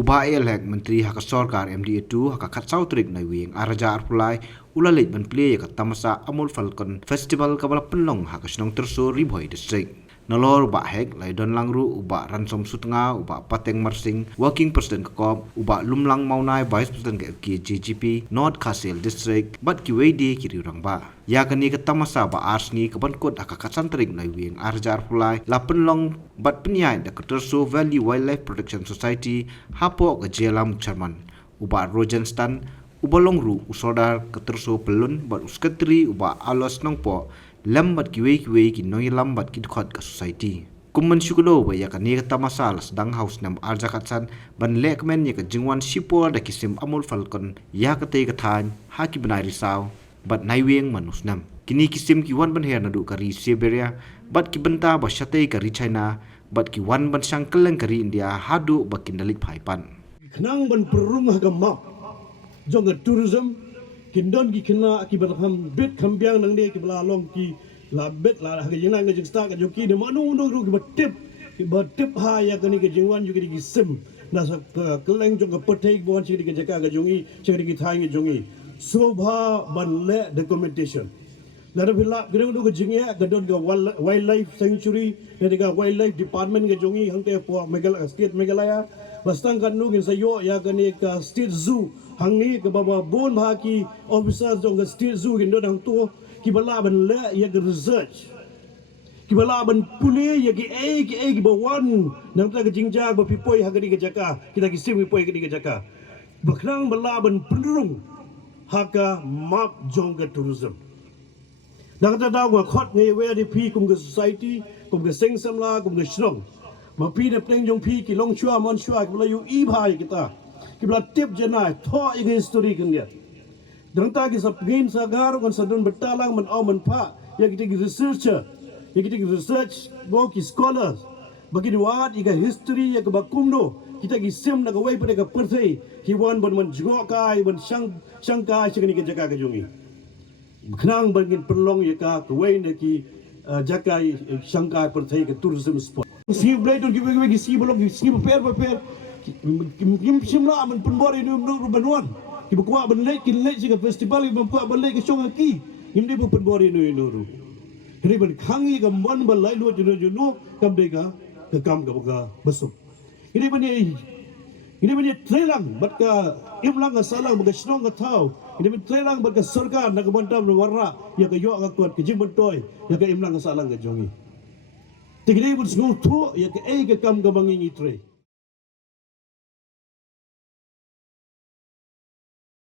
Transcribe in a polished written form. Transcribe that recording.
Uba elek menteri hak sorkar MDA2 hak khatsau trik nai wing araja arpulai ulalit ban play ka Tamasa Amur Falcon festival kabala penlong hak Shillong terso ribhoi district. Nolor uba hek lai don langru uba ransom sutnga uba pateng marsing working president kop uba lumlang maunai vice president ke JGP North Kasil district bat ki wedi kiri urang ba. Ya kani ke Tamasa ba arsni kaban kot hak khatsan trik nai wing araja arpulai la penlong bat penyai da terso Value Wildlife Protection Society hapo ke jelam Chairman uba Rojenstan uba longru usodar ke terso pelun bat usketri uba alos nongpo lambat kiwe ki noi lambat ki khot ka society kumman syukulo ba ya kani ka Tamasa sedang house nam arja khatsan ban lekmen ya ka jingwan sipor da kisim Amur Falcon ya ka te ka than ha ki banai risau bat naiweng manus nam kini kisim ki wan ban her na du ka ri Siberia bat ki benta ba shate ka ri China bat ki wan ban sang keleng ka ri India hadu ba kindalik phaipan kenang ban perumah ka map jong ka tourism kindon ki kena ki berham bet kambiang nang de ki belalong ki la bet la ha jeng nang jeng sta ka joki de manu ndo ru ki betip ha ya kani ke jengwan ju ki sim na sa keleng jong ka petai bon chi ki jaka ka jongi chi ki thai ki jongi sobha ban le documentation la de bila gre ndo ka jingya ka don ka wildlife sanctuary de ka wildlife department ka jongi hangte po Meghalaya state Meghalaya bastang kan nu gin sayo ya kani ka state zoo hangi ke baba bon bhaki officer jong ke state zoo gindo dang tu ki bala ban le ya ke research ki bala ban pune ya ki ki bawan nang ta ke jingja ba pipoi ha ke jaka kita ki sim pipoi ke jaka bakrang bala ban penrung haka map jong ke tourism nang ta daw ko khot nge we di pi kum ke society kum ke seng samla kum ke Shillong ma pi de pleng jong pi ki long chua mon chua ki bala yu i bhai kita kibla tip jana tho ige history kenya dangta ki sab gain sagar kon sadun betalang man au man pha ya ki researcher ya ki research go ki scholars bagi wat iga history ya ka bakumdo kita ki sim na ka wai pada ka perthai ki wan ban man jgo kai ban sang kai chini ke jaka ka jungi khnang bangin perlong ya ka wai na ki jaka sang kai perthai ka tourism spot si blai to ki si blok si per kim simla man penbori nu banwan ki bakwa ban lek kin lek siga festival ki bakwa ban lek ki shong ki im de penbori nu ru hri ban khangi ga man ban lai lu ju kam de ga kam ga ga basuk ini ban trelang bat ka imlang ga salang ba Shillong ga thau ini ban trelang bat ka sarkar na ga bantam warra ya ga yo ga kot ki jing ban toy ya ga imlang ga salang ga jongi tigre bun snu thu ya ga kam ga bangi ni tre